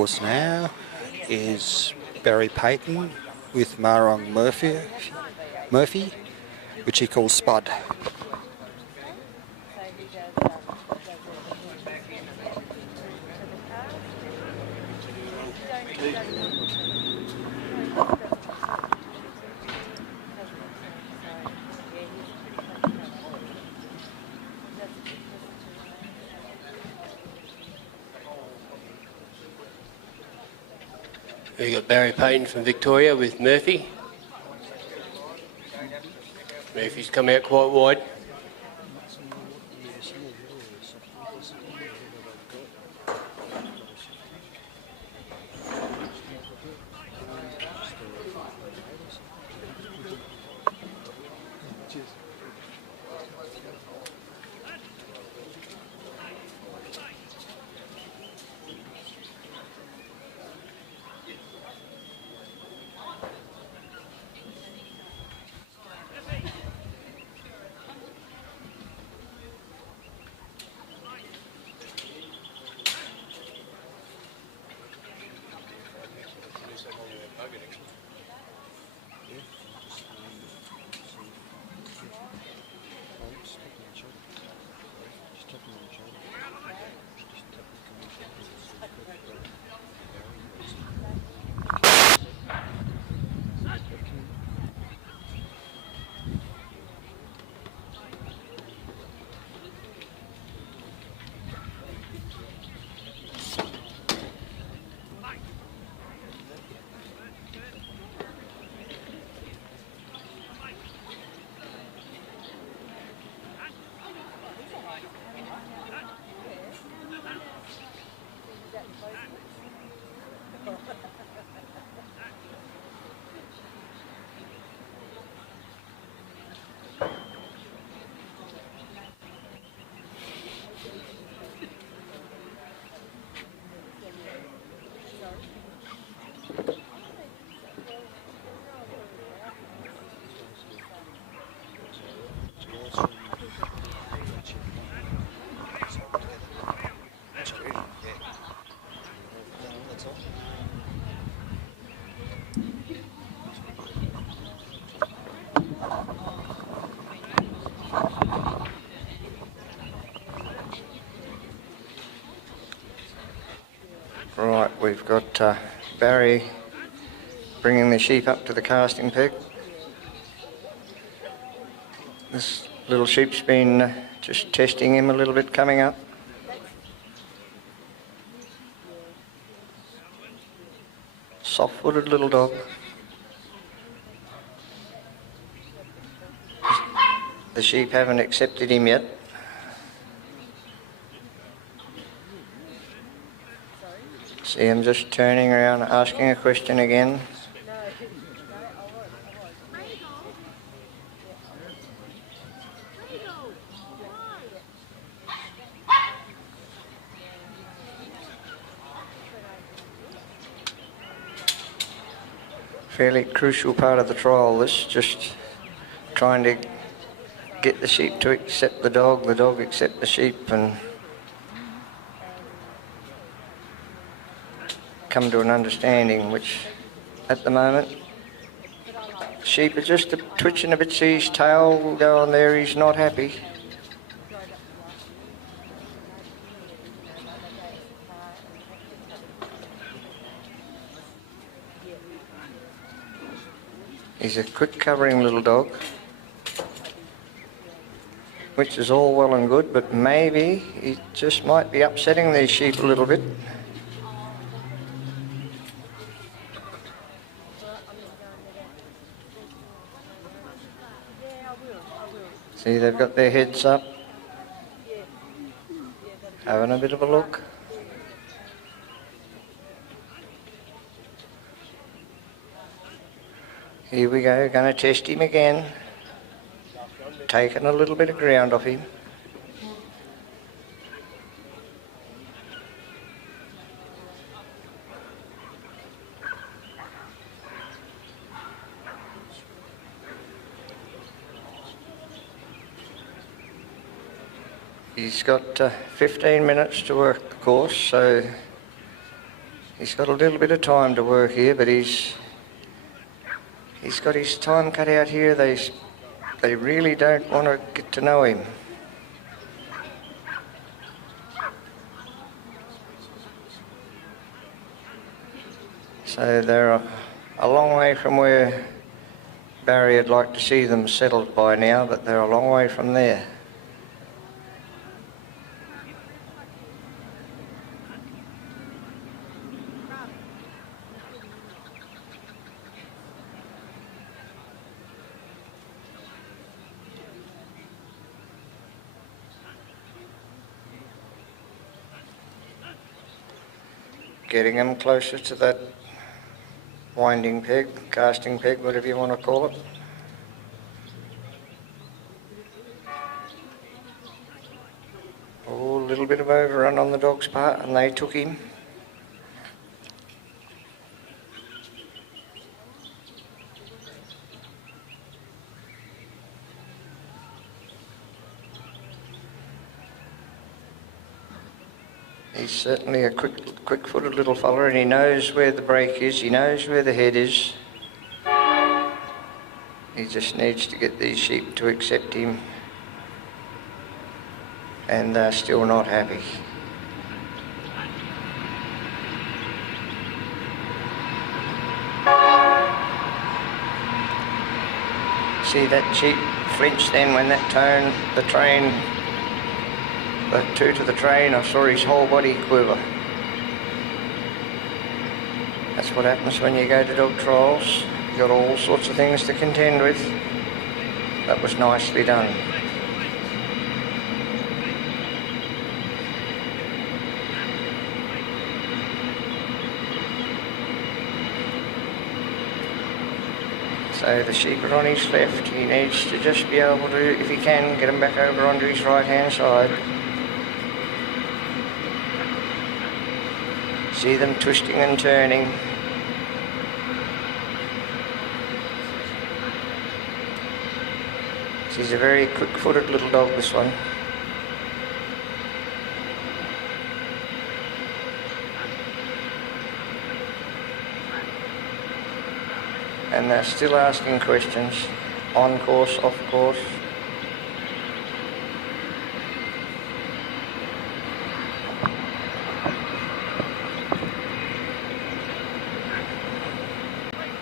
course now is Barry Paton with Marong Murphy, which he calls Spud. We've got Barry Paton from Victoria with Murphy. Murphy's come out quite wide. Right, we've got Barry bringing the sheep up to the casting peg. This little sheep's been just testing him a little bit coming up. Soft-footed little dog. The sheep haven't accepted him yet. See him just turning around, asking a question again. Fairly crucial part of the trial, this, just trying to get the sheep to accept the dog accept the sheep, and come to an understanding, which at the moment sheep are just twitching a bit. See his tail go on there, he's not happy. He's a quick covering little dog, which is all well and good, but maybe he just might be upsetting these sheep a little bit. See, they've got their heads up, having a bit of a look. Here we go, going to test him again. Taking a little bit of ground off him. He's got 15 minutes to work the course, so He's got a little bit of time to work here, but he's got his time cut out here. They really don't want to get to know him. So they're a long way from where Barry would like to see them settled by now, but they're a long way from there. Getting them closer to that winding peg, casting peg, whatever you want to call it. Oh, a little bit of overrun on the dog's part, and they took him. He's certainly a quick-footed little fella, and he knows where the break is, he knows where the head is. He just needs to get these sheep to accept him, and they're still not happy. See that sheep flinch then when that toot of the train, I saw his whole body quiver. That's what happens when you go to dog trials. You've got all sorts of things to contend with. That was nicely done. So the sheep are on his left. He needs to just be able to, if he can, get him back over onto his right-hand side. See them twisting and turning. He's a very quick-footed little dog, this one. And they're still asking questions. On course, off course.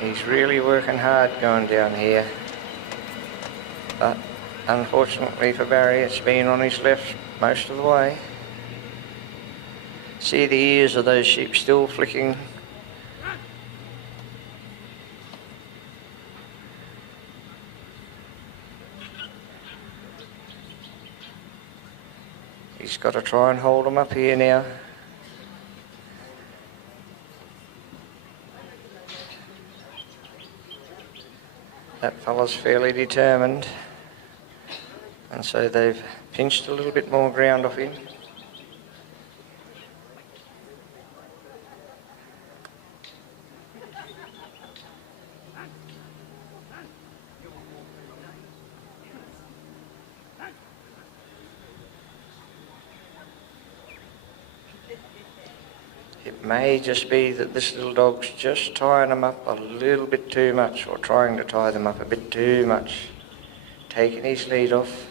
He's really working hard going down here. But unfortunately for Barry, it's been on his left most of the way. See the ears of those sheep still flicking. He's got to try and hold them up here now. That fella's fairly determined, and so they've pinched a little bit more ground off him. It may just be that this little dog's just tying them up a little bit too much, or trying to tie them up a bit too much, taking his lead off.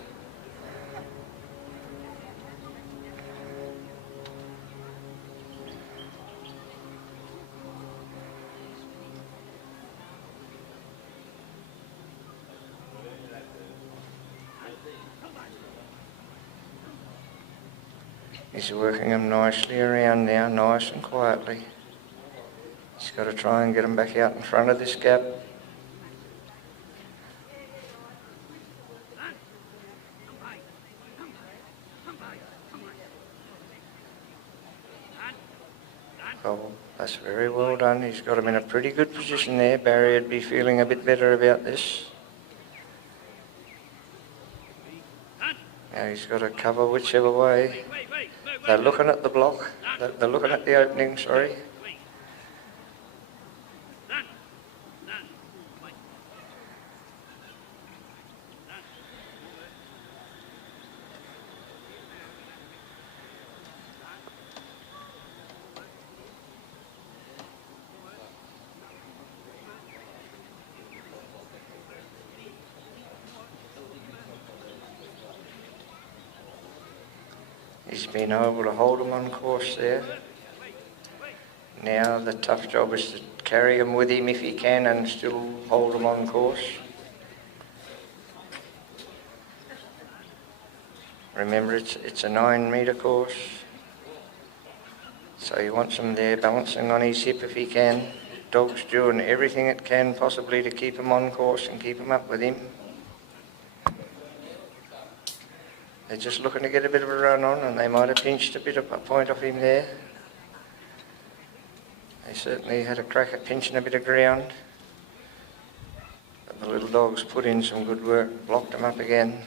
He's working them nicely around now, nice and quietly. He's got to try and get them back out in front of this gap. Oh, that's very well done. He's got him in a pretty good position there. Barry would be feeling a bit better about this. Now he's got to cover whichever way. They're looking at the block. They're looking at the opening, sorry. He's been able to hold him on course there. Now the tough job is to carry him with him if he can and still hold him on course. Remember, it's a 9-metre course, so he wants him there balancing on his hip if he can. Dog's doing everything it can possibly to keep him on course and keep him up with him. They're just looking to get a bit of a run on, and they might have pinched a bit of a point off him there. They certainly had a crack at pinching a bit of ground. But the little dog's put in some good work, blocked him up again.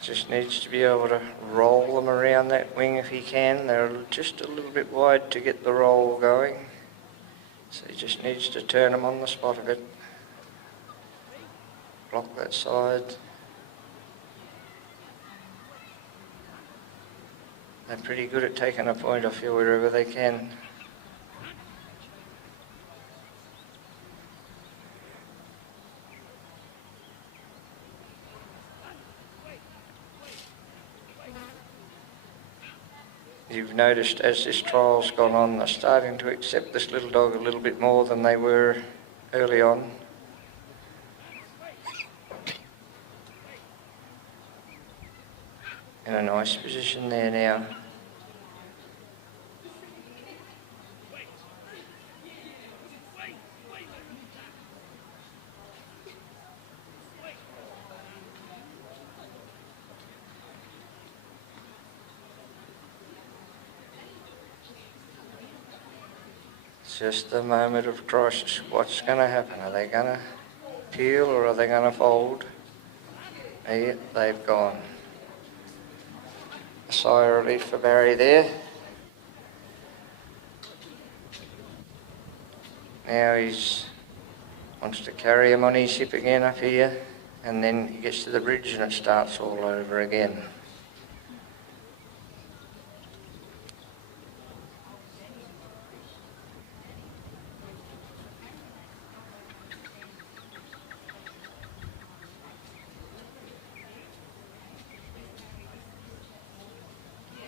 Just needs to be able to roll them around that wing if he can. They're just a little bit wide to get the roll going. So he just needs to turn them on the spot a bit. Block that side. They're pretty good at taking a point off you wherever they can. You've noticed as this trial's gone on, they're starting to accept this little dog a little bit more than they were early on. In a nice position there now. Just a moment of crisis. What's going to happen? Are they going to peel or are they going to fold? Yeah, they've gone. A sigh of relief for Barry there. Now he's wants to carry him on his hip again up here, and then he gets to the bridge and it starts all over again.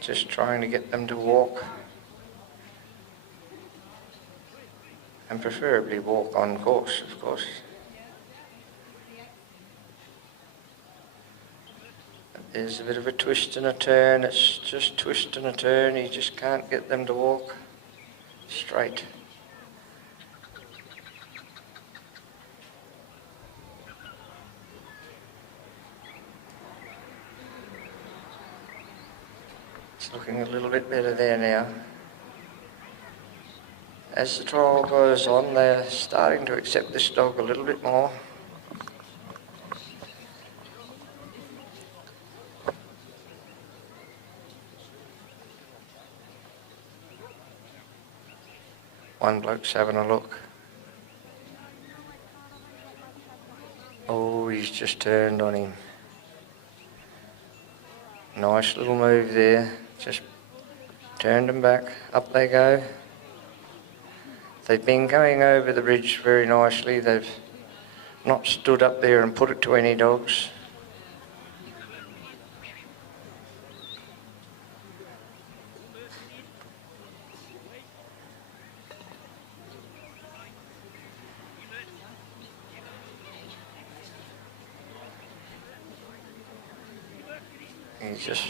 Just trying to get them to walk, and preferably walk on course, of course. But there's a bit of a twist and a turn. It's just twist and a turn. You just can't get them to walk straight. It's looking a little bit better there now. As the trial goes on, they're starting to accept this dog a little bit more. One bloke's having a look. Oh, he's just turned on him. Nice little move there. Just turned them back. Up they go. They've been going over the bridge very nicely. They've not stood up there and put it to any dogs. He's just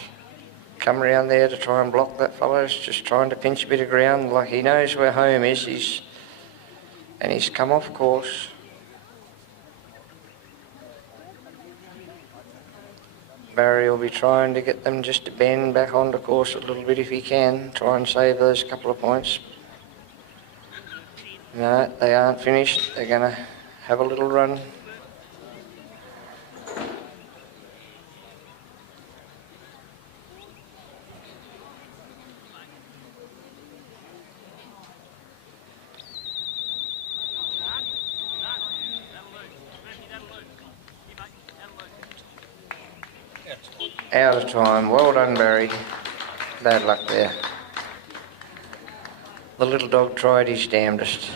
come around there to try and block that fellow. He's just trying to pinch a bit of ground, like he knows where home is. And he's come off course. Barry will be trying to get them just to bend back onto course a little bit if he can, try and save those couple of points. No, they aren't finished. They're going to have a little run. Out of time. Well done, Barry. Bad luck there. The little dog tried his damnedest.